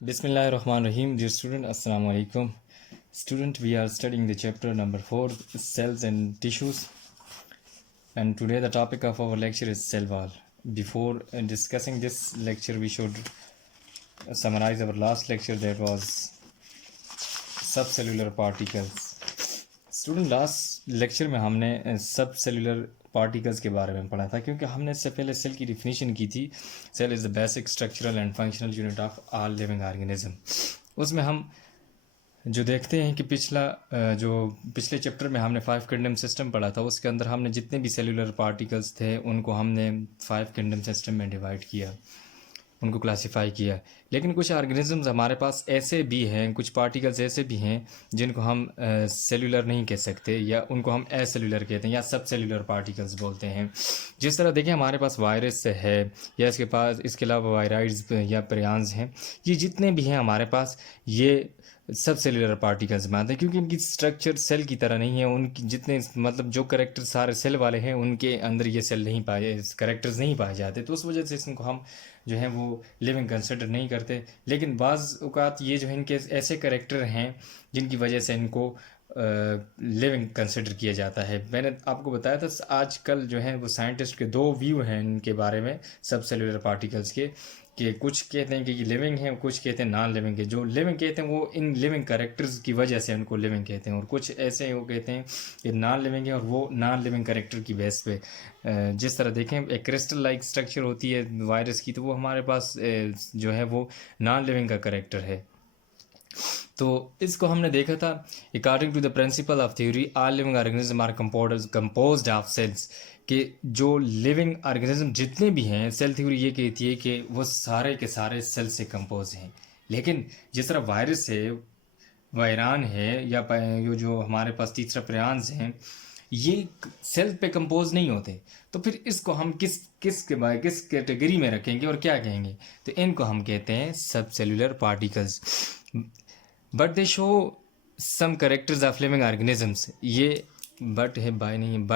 Bismillahirrahmanirrahim. Dear student, Assalamu alaikum. Student, we are studying the chapter number 4, cells and tissues. And today the topic of our lecture is cell wall. Before discussing this lecture, we should summarize our last lecture, that was subcellular particles. Student last lecture में हमने सब cellular particles के बारे में पढ़ा था, क्योंकि हमने इससे पहले सेल की डिफिनीशन की थी। Cell is the basic structural and functional unit of all living organism. उसमें हम जो देखते हैं कि पिछले चैप्टर में हमने 5 किंगडम सिस्टम पढ़ा था। उसके अंदर हमने जितने भी सेलुलर पार्टिकल्स थे उनको हमने 5 किंगडम सिस्टम में डिवाइड किया, उनको क्लासिफाई किया। लेकिन कुछ ऑर्गेनिजम्स हमारे पास ऐसे भी हैं, कुछ पार्टिकल्स ऐसे भी हैं जिनको हम सेलुलर नहीं कह सकते, या उनको हम एसेलुलर कहते हैं, या सब सेलुलर पार्टिकल्स बोलते हैं। जिस तरह देखें हमारे पास वायरस है, या इसके अलावा वायराइड्स या प्रियॉन्स हैं। ये जितने भी हैं हमारे पास, ये सब सेलुलर पार्टिकल्स में आते हैं, क्योंकि इनकी स्ट्रक्चर सेल की तरह नहीं है। उनकी जितने मतलब जो करेक्टर सारे सेल वाले हैं उनके अंदर ये सेल नहीं पाए, करेक्टर्स नहीं पाए जाते। तो उस वजह से इनको हम जो है वो लिविंग कंसिडर नहीं करते। लेकिन बाज़ औक़ात ये जो है इनके ऐसे करेक्टर हैं जिनकी वजह से इनको लिविंग कंसिडर किया जाता है। मैंने आपको बताया था आजकल जो है वो साइंटिस्ट के 2 व्यू हैं इनके बारे में, सब सेलुलर पार्टिकल्स के, कि कुछ कहते हैं कि ये लिविंग है, कुछ कहते हैं नॉन लिविंग है। जो लिविंग कहते हैं वो इन लिविंग करेक्टर्स की वजह से उनको लिविंग कहते हैं, और कुछ ऐसे वो कहते हैं कि नॉन लिविंग है और वो नॉन लिविंग करेक्टर की बेस पे। जिस तरह देखें एक क्रिस्टल लाइक स्ट्रक्चर होती है वायरस की, तो वो हमारे पास जो है वो नॉन लिविंग का करेक्टर है। तो इसको हमने देखा था, according to the principle of theory all living organism are composed of cells, कि जो लिविंग ऑर्गेनिज्म जितने भी हैं, सेल थ्योरी ये कहती है कि वो सारे के सारे सेल से कंपोज हैं। लेकिन जिस तरह वायरस है, वायरान है, या जो हमारे पास तीसरा प्रियॉन्स हैं, ये सेल पे कंपोज नहीं होते। तो फिर इसको हम किस कैटेगरी में रखेंगे और क्या कहेंगे? तो इनको हम कहते हैं सब cellular particles. But they show some characters of living organisms. ये बट है, बाय नहीं है,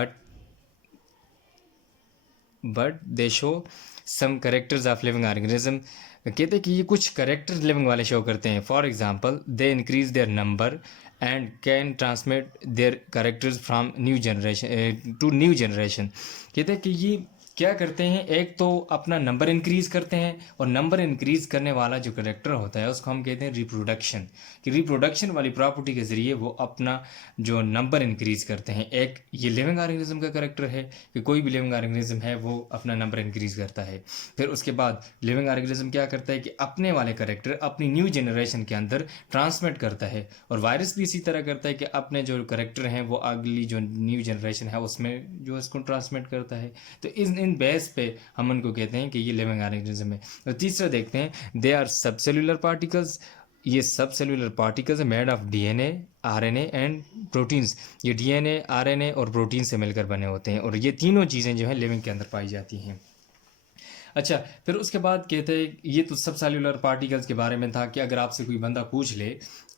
but they show some characters of living organism. कहते हैं कि ये कुछ करेक्टर लिविंग वाले शो करते हैं। For example they increase their number and can transmit their characters from new generation to new generation. कहते हैं कि ये क्या करते हैं, एक तो अपना नंबर इंक्रीज़ करते हैं, और नंबर इंक्रीज़ करने वाला जो करेक्टर होता है उसको हम कहते हैं रिप्रोडक्शन। कि रिप्रोडक्शन वाली प्रॉपर्टी के ज़रिए वो अपना जो नंबर इंक्रीज़ करते हैं। एक ये लिविंग ऑर्गेनिज्म का करेक्टर है कि कोई भी लिविंग ऑर्गेनिज्म है वो अपना नंबर इंक्रीज़ करता है। फिर उसके बाद लिविंग ऑर्गेनिज्म क्या करता है कि अपने वाले करेक्टर अपनी न्यू जनरेशन के अंदर ट्रांसमिट करता है। और वायरस भी इसी तरह करता है कि अपने जो करेक्टर हैं वो अगली जो न्यू जनरेशन है उसमें जो इसको ट्रांसमिट करता है। तो इन बेस पे हम उनको कहते हैं कि ये लिविंग ऑर्गेनिज्म है। तो तीसरा देखते हैं, दे आर सब सेलुलर पार्टिकल्स। ये सब cellular particles made of DNA, RNA and proteins. ये डीएनए, आरएनए और प्रोटीन से मिलकर बने होते हैं, और ये तीनों चीज़ें जो है लिविंग के अंदर पाई जाती हैं। अच्छा, फिर उसके बाद कहते हैं, ये तो सब सेलुलर पार्टिकल्स के बारे में था कि अगर आपसे कोई बंदा पूछ ले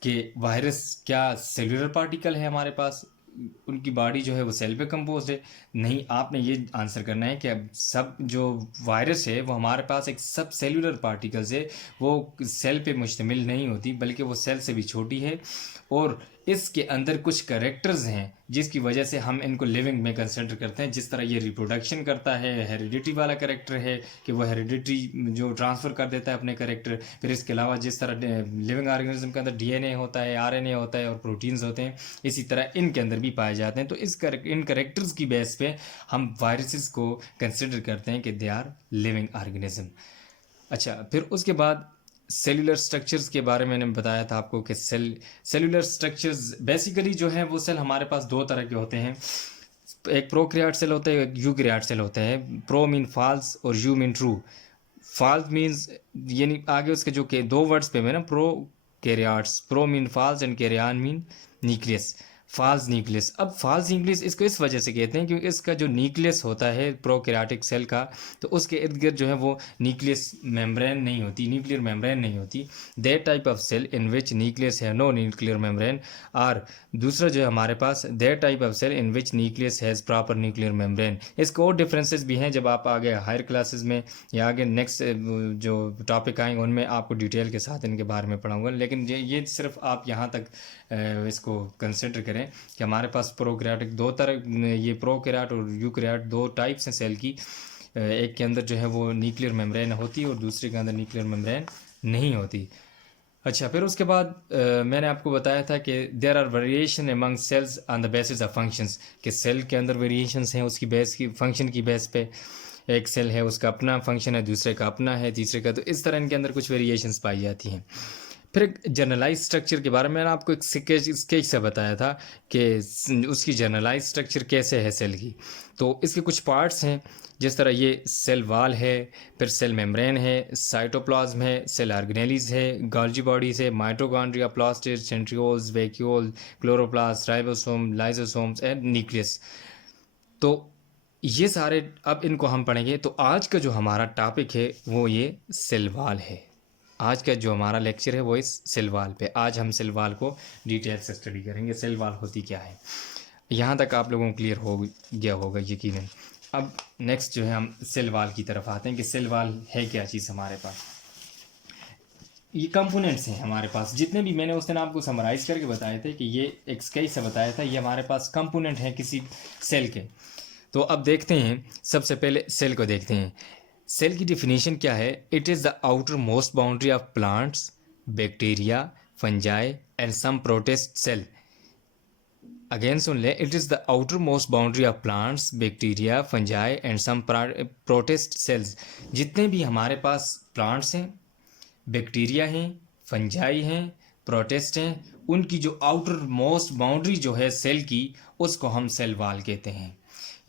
कि वायरस क्या सेलुलर पार्टिकल है हमारे पास, उनकी बॉडी जो है वो सेल पे कंपोज है, नहीं, आपने ये आंसर करना है कि अब सब जो वायरस है वो हमारे पास एक सब सेलुलर पार्टिकल्स है। वो सेल पे मुश्तमिल नहीं होती, बल्कि वो सेल से भी छोटी है, और इसके अंदर कुछ करेक्टर्स हैं जिसकी वजह से हम इनको लिविंग में कंसिडर करते हैं। जिस तरह ये रिप्रोडक्शन करता है, हेरिडिटी वाला करेक्टर है कि वो हेरिडिटी जो ट्रांसफ़र कर देता है अपने करेक्टर। फिर इसके अलावा जिस तरह लिविंग ऑर्गेनिज्म के अंदर डीएनए होता है, आरएनए होता है और प्रोटीन्स होते हैं, इसी तरह इनके अंदर भी पाए जाते हैं। तो इन करेक्टर्स की बेस पे हम वायरसेस को कंसिडर करते हैं कि दे आर लिविंग ऑर्गेनिज्म। अच्छा, फिर उसके बाद सेलुलर स्ट्रक्चर्स के बारे में मैंने बताया था आपको कि सेलुलर स्ट्रक्चर्स बेसिकली जो है वो सेल हमारे पास 2 तरह के होते हैं। एक प्रोकैरियोट सेल होता है, एक यूकैरियोट सेल होता है। प्रो मीन फॉल्स और eu mean true. False means यानी आगे उसके जो के 2 वर्ड्स पे में ना, prokaryotes, pro mean false and karyon mean nucleus. False nucleus. अब फाल्स न्यूक्लियस इसको इस वजह से कहते हैं क्योंकि इसका जो न्यूक्लियस होता है प्रोकैरियोटिक सेल का, तो उसके इर्द गिर्द जो है वो न्यूक्लियस मेम्ब्रेन नहीं होती, न्यूक्लियर मेम्ब्रेन नहीं होती। That type of cell in which nucleus है नो न्यूक्लियर मेम्ब्रेन। और दूसरा जो है हमारे पास that type of cell in which nucleus has proper nuclear membrane. इसके और डिफरेंसेस भी हैं, जब आप आगे हायर क्लासेस में या आगे नेक्स्ट जो टॉपिक आएंगे उनमें आपको डिटेल के साथ इनके बारे में पढ़ाऊंगा। लेकिन ये सिर्फ आप यहाँ तक इसको कंसिडर करें कि हमारे पास प्रोकैरियोटिक दो तरह, ये प्रोकैरियोट और यूकैरियोट दो टाइप्स हैं सेल की। एक के अंदर जो है वो न्यूक्लियर मेम्ब्रेन होती है और दूसरे के अंदर न्यूक्लियर मेम्ब्रेन नहीं होती। अच्छा, फिर उसके बाद मैंने आपको बताया था कि there are variation among cells on the basis of functions, कि सेल के अंदर वेरिएशंस हैं उसकी बेस की फंक्शन की बेस पे। एक सेल है उसका अपना फंक्शन है, दूसरे का अपना है, तीसरे का, तो इस तरह इनके अंदर कुछ वेरिएशंस पाई जाती हैं। फिर एक जनरलाइज स्ट्रक्चर के बारे में मैंने आपको एक स्केच से बताया था कि उसकी जनरलाइज स्ट्रक्चर कैसे है सेल की। तो इसके कुछ पार्ट्स हैं, जिस तरह ये सेल वाल है, फिर सेल मेम्ब्रेन है, साइटोप्लाज्म है, सेल ऑर्गेनेलीज है, गोल्जी बॉडीज है, mitochondria, plastid, centrioles, vacuole, chloroplast, ribosome, lysosomes and nucleus. तो ये सारे अब इनको हम पढ़ेंगे। तो आज का जो हमारा टॉपिक है वो ये सेल वाल है। आज का जो हमारा लेक्चर है वो इस सेल वाल पे। आज हम सेल वाल को डिटेल से स्टडी करेंगे, सेल वाल होती क्या है। यहाँ तक आप लोगों को क्लियर हो गया होगा यकीनन। अब नेक्स्ट जो है हम सेल वाल की तरफ आते हैं कि सेल वाल है क्या चीज़ हमारे पास। ये कंपोनेंट्स हैं हमारे पास, जितने भी मैंने उस दिन आपको समराइज़ करके बताए थे कि ये एक स्केच से बताया था, ये हमारे पास कंपोनेंट हैं किसी सेल के। तो अब देखते हैं, सबसे पहले सेल को देखते हैं। सेल की डिफिनीशन क्या है? It is the outer most boundary of plants, bacteria, fungi and some protist cell. Again सुन ले, it is the outer most boundary of plants, bacteria, fungi and some protist cells. जितने भी हमारे पास plants हैं, bacteria हैं, fungi हैं, protist हैं, उनकी जो आउटर मोस्ट बाउंड्री जो है सेल की, उसको हम सेल वाल कहते हैं।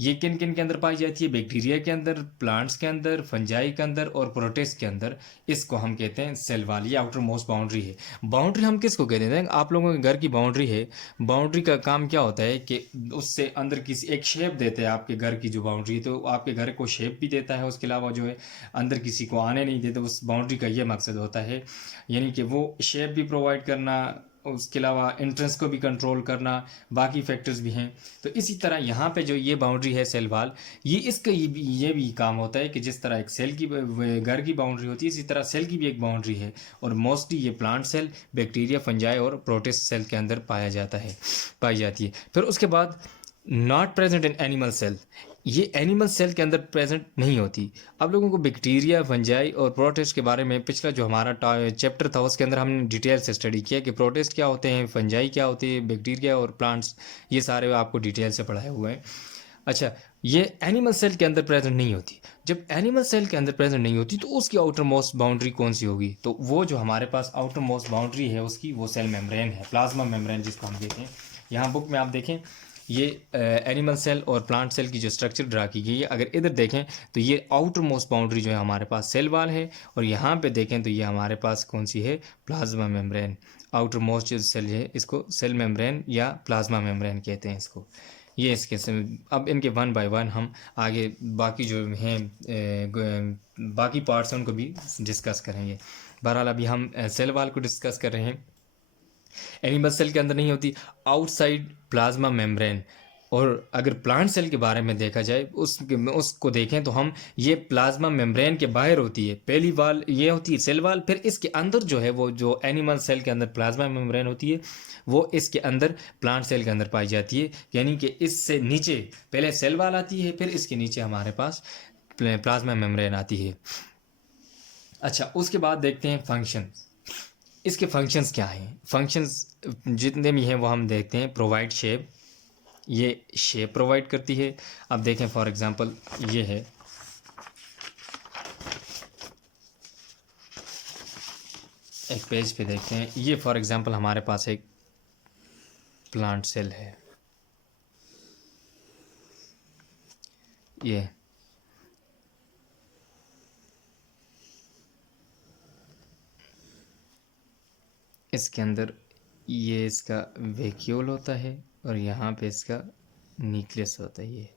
ये किन किन के अंदर पाई जाती है? बैक्टीरिया के अंदर, प्लांट्स के अंदर, फंजाई के अंदर और प्रोटिस्ट के अंदर। इसको हम कहते हैं सेल वाल। ये आउटर मोस्ट बाउंड्री है। बाउंड्री हम किसको कहते हैं? आप लोगों के घर की बाउंड्री है, बाउंड्री का काम क्या होता है कि उससे अंदर किसी एक शेप देते हैं आपके घर की जो बाउंड्री है, तो आपके घर को शेप भी देता है, उसके अलावा जो है अंदर किसी को आने नहीं देते। उस बाउंड्री का ये मकसद होता है, यानी कि वो शेप भी प्रोवाइड करना, उसके अलावा एंट्रेंस को भी कंट्रोल करना, बाकी फैक्टर्स भी हैं। तो इसी तरह यहाँ पे जो ये बाउंड्री है सेल वाल, ये इसका ये भी काम होता है कि जिस तरह एक सेल की घर की बाउंड्री होती है, इसी तरह सेल की भी एक बाउंड्री है। और मोस्टली ये प्लांट सेल, बैक्टीरिया, फंजाई और प्रोटिस्ट सेल के अंदर पाई जाती है। फिर उसके बाद not present in animal cell, ये एनिमल सेल के अंदर प्रेजेंट नहीं होती। आप लोगों को बैक्टीरिया, फंजाई और प्रोटिस्ट के बारे में पिछला जो हमारा चैप्टर था उसके अंदर हमने डिटेल से स्टडी किया कि प्रोटिस्ट क्या होते हैं, फंजाई क्या होती है, बैक्टीरिया और प्लांट्स, ये सारे आपको डिटेल से पढ़ाए हुए हैं। अच्छा, ये एनिमल सेल के अंदर प्रेजेंट नहीं होती। जब एनिमल सेल के अंदर प्रेजेंट नहीं होती तो उसकी आउटर मोस्ट बाउंड्री कौन सी होगी? तो वो जो हमारे पास आउटर मोस्ट बाउंड्री है उसकी, वो सेल मेम्ब्रेन है, प्लाज्मा मेम्ब्रेन जिसको हम कहते हैं। यहाँ बुक में आप देखें, ये एनिमल सेल और प्लांट सेल की जो स्ट्रक्चर ड्रा की गई है, अगर इधर देखें तो ये आउटर मोस्ट बाउंड्री जो है हमारे पास सेल वाल है, और यहाँ पे देखें तो ये हमारे पास कौन सी है? Plasma membrane. आउटर मोस्ट जो सेल है इसको सेल मेम्ब्रेन या प्लाज्मा मेम्ब्रेन कहते हैं इसको। ये इसके अब इनके वन बाय वन हम आगे बाकी जो हैं बाकी पार्ट्स हैं उनको भी डिस्कस करेंगे। बहरहाल अभी हम सेल वाल को डिस्कस कर रहे हैं। एनिमल सेल के अंदर नहीं होती, आउटसाइड प्लाज्मा मेम्ब्रेन। और अगर प्लांट सेल के बारे में देखा जाए, उसको देखें तो हम, ये प्लाज्मा मेम्ब्रेन के बाहर होती है। पहली वाल ये होती है सेल वाल, फिर इसके अंदर जो है वो जो एनिमल सेल के अंदर प्लाज्मा मेम्ब्रेन होती है, वो इसके अंदर प्लांट सेल के अंदर पाई जाती है। यानी कि इससे नीचे पहले सेल वाल आती है, फिर इसके नीचे हमारे पास प्लाज्मा मेम्ब्रेन आती है। अच्छा, उसके बाद देखते हैं फंक्शन। इसके फंक्शंस क्या हैं? फंक्शंस जितने भी हैं वो हम देखते हैं। प्रोवाइड शेप, ये शेप प्रोवाइड करती है। अब देखें फॉर एग्जांपल, ये है एक पेज पे देखते हैं, ये फॉर एग्जांपल हमारे पास एक प्लांट सेल है, ये इसके अंदर ये इसका वैक्यूल होता है और यहाँ पे इसका न्यूक्लियस होता है ये।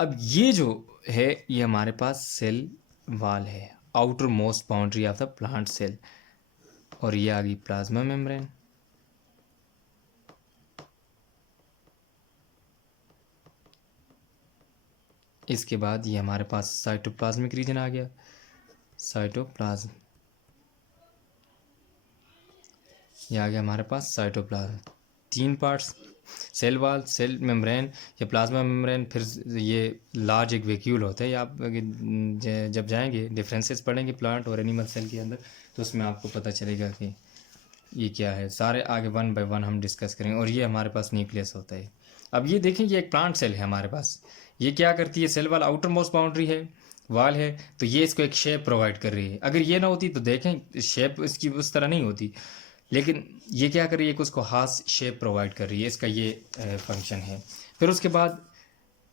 अब ये जो है ये हमारे पास सेल वाल है, outer most boundary of the plant cell, और ये आ गई प्लाज्मा मेम्ब्रेन। इसके बाद ये हमारे पास साइटोप्लाज्मिक रीजन आ गया, साइटोप्लाज्म, ये आ गया हमारे पास cytoplasm. 3 parts, cell wall, cell membrane या प्लाज्मा मेम्ब्रेन, फिर ये लार्ज एक वैक्यूल होता है। आप जब जाएंगे डिफरेंसेस पढ़ेंगे प्लांट और एनिमल सेल के अंदर, तो उसमें आपको पता चलेगा कि ये क्या है। सारे आगे 1 बाय 1 हम डिस्कस करेंगे। और ये हमारे पास न्यूक्लियस होता है। अब ये देखें, ये एक प्लांट सेल है हमारे पास। ये क्या करती है, cell wall outer most boundary है, वाल है, तो ये इसको एक शेप प्रोवाइड कर रही है। अगर ये ना होती तो देखें शेप इसकी उस तरह नहीं होती, लेकिन ये क्या कर रही है कि उसको खास शेप प्रोवाइड कर रही है। इसका ये फंक्शन है। फिर उसके बाद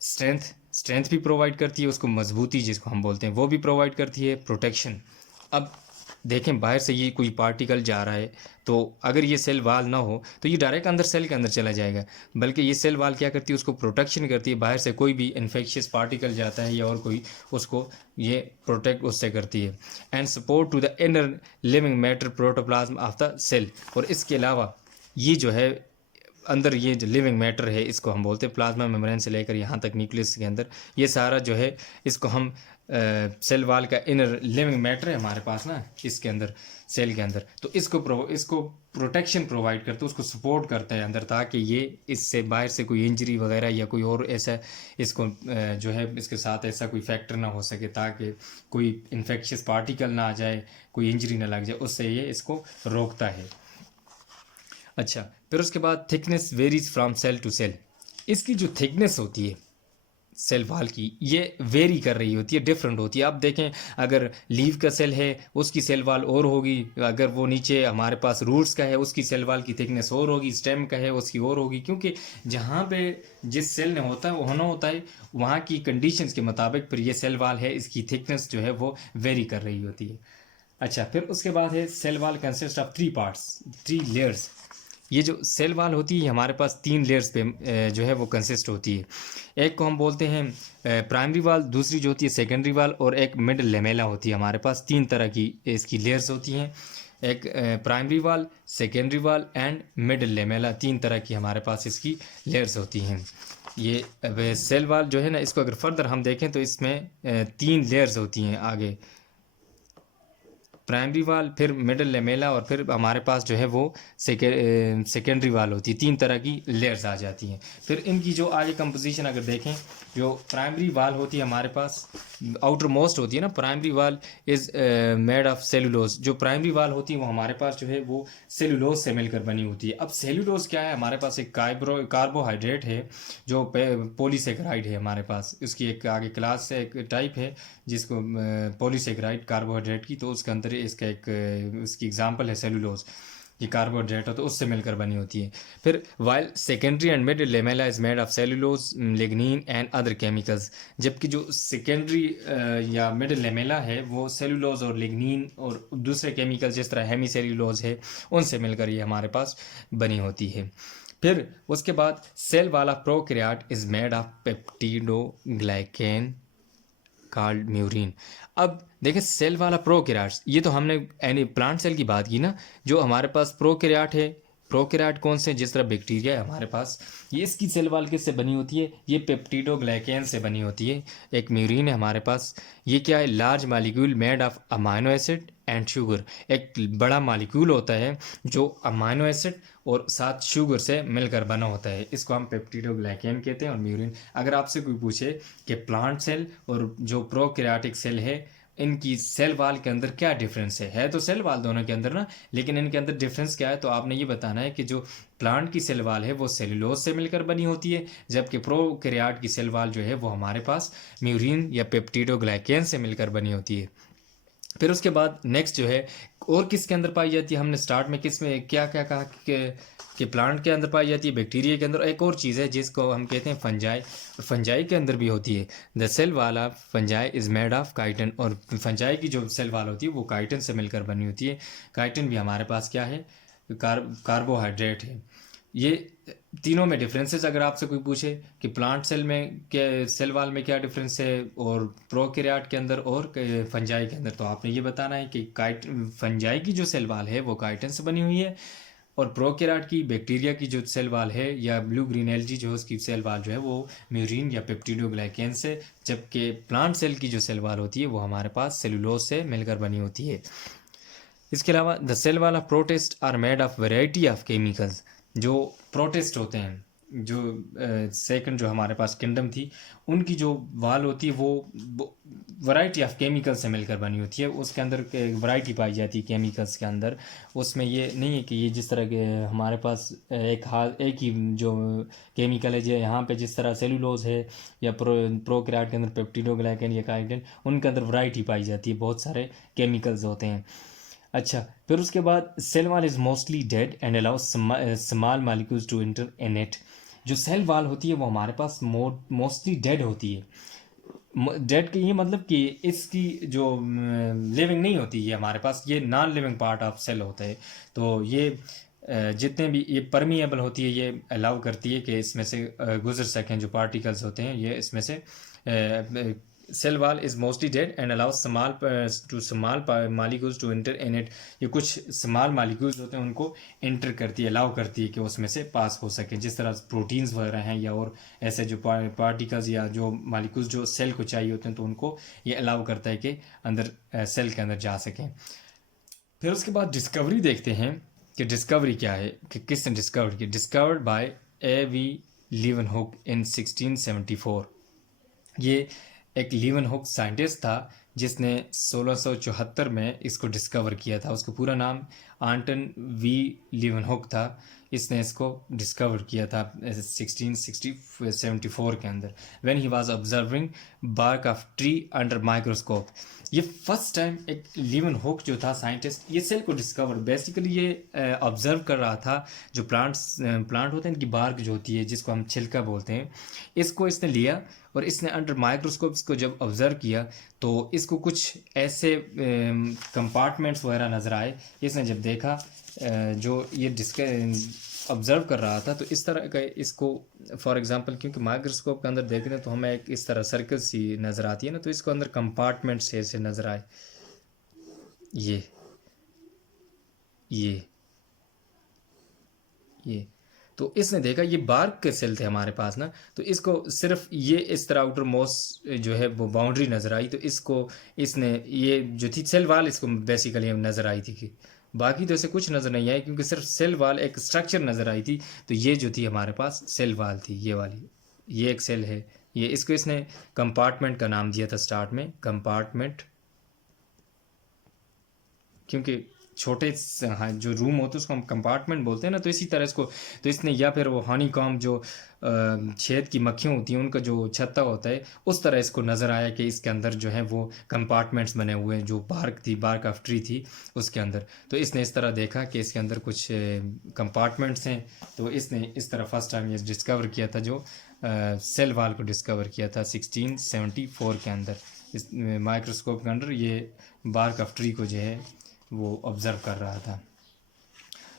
स्ट्रेंथ भी प्रोवाइड करती है, उसको मजबूती जिसको हम बोलते हैं वो भी प्रोवाइड करती है। प्रोटेक्शन, अब देखें बाहर से ये कोई पार्टिकल जा रहा है, तो अगर ये सेल वाल ना हो तो ये डायरेक्ट अंदर सेल के अंदर चला जाएगा, बल्कि ये सेल वाल क्या करती है, उसको प्रोटेक्शन करती है। बाहर से कोई भी इन्फेक्शियस पार्टिकल जाता है या और कोई, उसको ये प्रोटेक्ट उससे करती है। And support to the inner living matter protoplasm of the cell. और इसके अलावा ये जो है अंदर ये जो लिविंग मैटर है, इसको हम बोलते हैं प्लाज्मा मेम्ब्रेन से लेकर यहाँ तक न्यूक्लियस के अंदर, ये सारा जो है इसको हम सेल वाल का इनर लिविंग मैटर है हमारे पास ना, इसके अंदर सेल के अंदर, तो इसको प्रोटेक्शन प्रोवाइड करते, उसको सपोर्ट करता है अंदर, ताकि ये इससे बाहर से कोई इंजरी वगैरह या कोई और ऐसा इसको जो है इसके साथ ऐसा कोई फैक्टर ना हो सके, ताकि कोई इन्फेक्शियस पार्टिकल ना आ जाए, कोई इंजरी ना लग जाए, उससे ये इसको रोकता है। अच्छा, फिर उसके बाद thickness varies from cell to cell. इसकी जो थिकनेस होती है सेल वाल की, ये वेरी कर रही होती है, डिफरेंट होती है। आप देखें, अगर लीव का सेल है उसकी सेल वाल और होगी, अगर वो नीचे हमारे पास रूट्स का है उसकी सेल वाल की थिकनेस और होगी, स्टेम का है उसकी और होगी, क्योंकि जहाँ पे जिस सेल ने होता है वो होना होता है, वहाँ की कंडीशंस के मुताबिक फिर ये सेल वाल है, इसकी थिकनेस जो है वो वेरी कर रही होती है। अच्छा, फिर उसके बाद है cell wall consist of 3 parts, 3 layers. ये जो सेल वाल होती है हमारे पास 3 लेयर्स पे जो है वो कंसिस्ट होती है। एक को हम बोलते हैं प्राइमरी वाल, दूसरी जो होती है सेकेंडरी वाल, और एक मिडल लेमेला होती है। हमारे पास 3 तरह की इसकी लेयर्स होती हैं, एक प्राइमरी वाल, सेकेंडरी वाल एंड मिडल लेमेला, 3 तरह की हमारे पास इसकी लेयर्स होती हैं। ये सेल वाल जो है ना, इसको अगर फर्दर हम देखें तो इसमें 3 लेयर्स होती हैं आगे, प्राइमरी वाल, फिर मिडल लेमेला, और फिर हमारे पास जो है वो सेकेंडरी वाल होती है। 3 तरह की लेयर्स आ जाती हैं। फिर इनकी जो आगे कंपोजिशन अगर देखें, जो प्राइमरी वाल होती है हमारे पास आउटर मोस्ट होती है ना, प्राइमरी वाल इज़ मेड ऑफ सेलुलोज। जो प्राइमरी वाल होती है वो हमारे पास जो है वो सेलुलोज से मिलकर बनी होती है। अब सेलुलोज क्या है, हमारे पास एक कार्बोहाइड्रेट है जो पॉलीसेकेराइड है हमारे पास। उसकी एक आगे क्लास से एक टाइप है जिसको पॉलीसेकेराइड कार्बोहाइड्रेट की, तो उसके अंदर इसका एक उसकी एग्जांपल है सेलुलोज। ये कार्बोहाइड्रेट हो तो उससे मिलकर बनी होती है। फिर while secondary and mid lamella is made of cellulose, lignin and other chemicals. जबकि जो सेकेंडरी या मिड लेमेला है वो सेलुलोज और लिग्निन और दूसरे केमिकल जिस तरह हेमी सेलुलोज है उनसे मिलकर ये हमारे पास बनी होती है। फिर उसके बाद सेल वाला prokaryote is made of peptidoglycan called murein. अब देखिए, सेल वाला प्रोकैरियोट्स, ये तो हमने एनी प्लांट सेल की बात की ना। जो हमारे पास प्रोकैरियोट है, प्रोकैरियोट कौन से, जिस तरह बैक्टीरिया है हमारे पास, ये इसकी सेल वाल किससे बनी होती है, ये पेप्टिडोग्लाइकेन से बनी होती है। एक म्यूरिन है हमारे पास, ये क्या है, large molecule made of amino acid and sugar. एक बड़ा मालिक्यूल होता है जो अमाइनो एसिड और साथ शुगर से मिलकर बना होता है, इसको हम पेप्टिडोग्लाइकेन कहते हैं। और म्यूरिन, अगर आपसे कोई पूछे कि प्लांट सेल और जो प्रोकैरियोटिक सेल है इनकी सेल वाल के अंदर क्या डिफरेंस है तो सेल वाल दोनों के अंदर ना, लेकिन इनके अंदर डिफरेंस क्या है, तो आपने ये बताना है कि जो प्लांट की सेल वाल है वो सेलुलोज से मिलकर बनी होती है, जबकि प्रोकैरियोट की सेल वाल जो है वो हमारे पास म्यूरिन या पेप्टिडोग्लाइकेन से मिलकर बनी होती है। फिर उसके बाद नेक्स्ट जो है और किसके अंदर पाई जाती है, हमने स्टार्ट में किस में क्या क्या कहा कि प्लांट के अंदर पाई जाती है, बैक्टीरिया के अंदर। एक और चीज़ है जिसको हम कहते हैं फंजाई, और फंजाई के अंदर भी होती है। द सेल वाला fungi is made of chiton, और फंजाई की जो सेल वाल होती है वो काइटन से मिलकर बनी होती है। काइटन भी हमारे पास क्या है, कार्बोहाइड्रेट है। ये तीनों में डिफरेंसेस अगर आपसे कोई पूछे कि प्लांट सेल में क्या, सेल वाल में क्या डिफरेंस है और प्रोकैरियोट के अंदर और फंजाई के अंदर, तो आपने ये बताना है कि फंजाई की जो सेल वाल है वो काइटिन से बनी हुई है और प्रोकैरियोट की, बैक्टीरिया की जो सेल वाल है या ब्लू ग्रीन एल्गी जो है उसकी सेल वाल जो है वो म्यूरिन या पेप्टिडोग्लाइकेन से, जबकि प्लांट सेल की जो सेल वाल होती है वो हमारे पास सेलुलोज से मिलकर बनी होती है। इसके अलावा the cell wall of protist are made of variety of chemicals. जो प्रोटिस्ट होते हैं, जो सेकंड जो हमारे पास किंगडम थी, उनकी जो वाल होती है वो वैरायटी ऑफ केमिकल से मिलकर बनी होती है। उसके अंदर वैरायटी पाई जाती है केमिकल्स के अंदर। उसमें ये नहीं है कि ये जिस तरह के हमारे पास एक ही जो केमिकल है, जो यहाँ पे जिस तरह सेलुलोज है या प्रोकैरियोट के अंदर पेप्टिडोग्लाइकेन या काइटिन, उनके अंदर वैरायटी पाई जाती है, बहुत सारे केमिकल्स होते हैं। अच्छा, फिर उसके बाद cell wall is mostly dead and allow small molecules to enter in it. जो सेल वाल होती है वो हमारे पास मोस्टली डेड होती है। डेड के ये मतलब कि इसकी जो लिविंग नहीं होती है हमारे पास, ये non living part of cell होता है। तो ये जितने भी ये परमिएबल होती है, ये अलाउ करती है कि इसमें से गुजर सकें जो पार्टिकल्स होते हैं ये इसमें से। Cell wall is mostly dead and allow small molecules to enter in it. ये कुछ स्मॉल मालिक्यूल्स होते हैं उनको एंटर करती है, अलाउ करती है कि उसमें से पास हो सके, जिस तरह प्रोटीन्स वगैरह हैं या और ऐसे जो पार्टिकल्स या जो मालिक्यूल्स जो सेल को चाहिए होते हैं, तो उनको ये अलाउ करता है कि अंदर सेल के अंदर जा सकें। फिर उसके बाद डिस्कवरी देखते हैं कि डिस्कवरी क्या है, कि किसने डिस्कवर की। Discovered by A.V. लीवनहुक इन 1674। ये एक लीवनहुक साइंटिस्ट था जिसने 1674 में इसको डिस्कवर किया था। उसका पूरा नाम आंटन वी लीवनहुक था। इसने इसको डिस्कवर किया था 1674 के अंदर, when he was observing bark of tree under microscope. ये फर्स्ट टाइम एक लीवनहुक जो था साइंटिस्ट, ये सेल को डिस्कवर, बेसिकली ये ऑब्जर्व कर रहा था जो प्लांट होते हैं इनकी बार्क जो होती है, जिसको हम छिलका बोलते हैं, इसको इसने लिया और इसने अंडर माइक्रोस्कोप इसको जब ऑब्जर्व किया तो इसको कुछ ऐसे कंपार्टमेंट्स वगैरह नज़र आए। इसने जब देखा जो ये ऑब्जर्व कर रहा था, तो इस तरह का इसको, फॉर एग्जांपल, क्योंकि माइक्रोस्कोप के अंदर देख रहे हैं तो हमें एक इस तरह सर्कल सी नज़र आती है ना, तो इसको अंदर कंपार्टमेंट्स ऐसे नज़र आए, ये ये ये तो इसने देखा ये बार्क के सेल थे हमारे पास ना, तो इसको सिर्फ ये इस तरह आउटर मोस्ट जो है वो बाउंड्री नज़र आई, तो इसको इसने ये जो थी सेल वाल इसको बेसिकली नज़र आई थी, कि बाकी तो ऐसे कुछ नज़र नहीं आई, क्योंकि सिर्फ सेल वाल एक स्ट्रक्चर नज़र आई थी। तो ये जो थी हमारे पास सेल वाल थी, ये वाली, ये एक सेल है, ये इसको इसने कंपार्टमेंट का नाम दिया था स्टार्ट में, कंपार्टमेंट, क्योंकि छोटे हाँ जो रूम होते हैं उसको हम कंपार्टमेंट बोलते हैं ना, तो इसी तरह इसको, तो इसने, या फिर वो हनी कॉम जो छेद की मक्खियाँ होती हैं उनका जो छत्ता होता है, उस तरह इसको नज़र आया कि इसके अंदर जो है वो कंपार्टमेंट्स बने हुए हैं, जो बार्क थी, बार्क ऑफ ट्री थी उसके अंदर। तो इसने इस तरह देखा कि इसके अंदर कुछ कंपार्टमेंट्स हैं, तो इसने इस तरह फर्स्ट टाइम ये डिस्कवर किया था, जो सेल वाल को डिस्कवर किया था 1674 के अंदर, इस माइक्रोस्कोप के अंदर ये बार्क ऑफ ट्री को जो है वो ऑब्ज़र्व कर रहा था।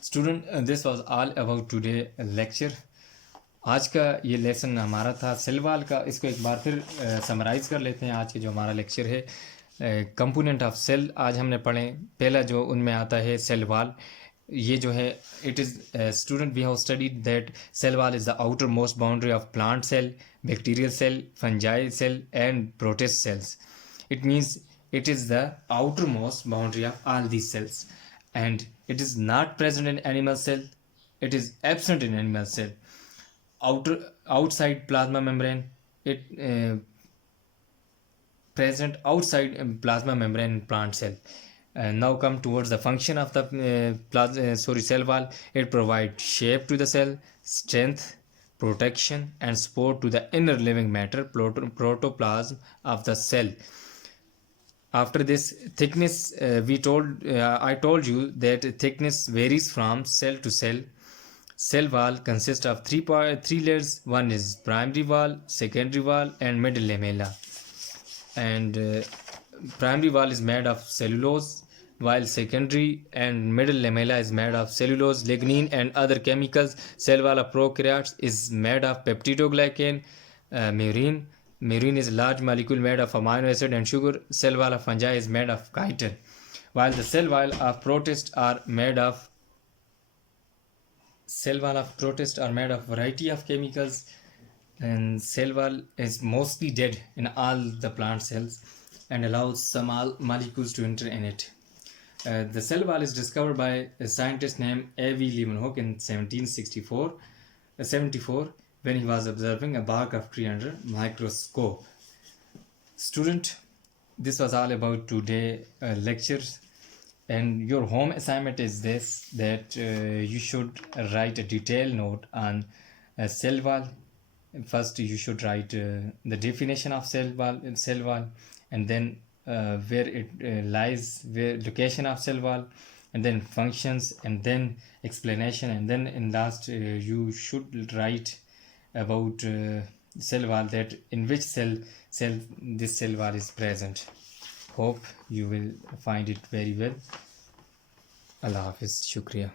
Student, this was all about today lecture. आज का ये लेसन हमारा था सेल वाल का। इसको एक बार फिर समराइज़ कर लेते हैं। आज के जो हमारा लेक्चर है, कंपोनेंट ऑफ सेल आज हमने पढ़े। पहला जो उनमें आता है सेल वाल, ये जो है it is student we have studied that cell wall is the outer most boundary of plant cell, bacterial cell, fungi cell and protist cells. It means it is the outermost boundary of all these cells, and it is not present in animal cell, it is absent in animal cell. Outside plasma membrane, it present outside plasma membrane in plant cell. Now come towards the function of the cell wall. It provides shape to the cell, strength, protection and support to the inner living matter, protoplasm of the cell. After this thickness, I told you that thickness varies from cell to cell. Cell wall consists of three layers. One is primary wall, secondary wall and middle lamella. And primary wall is made of cellulose, while secondary and middle lamella is made of cellulose, lignin, and other chemicals. Cell wall of prokaryotes is made of peptidoglycan, murein. Murein is a large molecule made of amino acid and sugar. Cell wall of fungi is made of chitin, while the cell wall of protists are made of variety of chemicals, and cell wall is mostly dead in all the plant cells and allows some molecules to enter in it. The cell wall is discovered by a scientist named A.V. Leeuwenhoek in 74 when he was observing a bark of tree under microscope. Student, this was all about today lectures, and your home assignment is this, that you should write a detailed note on a cell wall. First you should write the definition of cell wall, and then where it lies, where location of cell wall, and then functions, and then explanation, and then in last you should write about cell wall, that in which cell this cell wall is present. Hope you will find it very well. Allah Hafiz. Shukriya.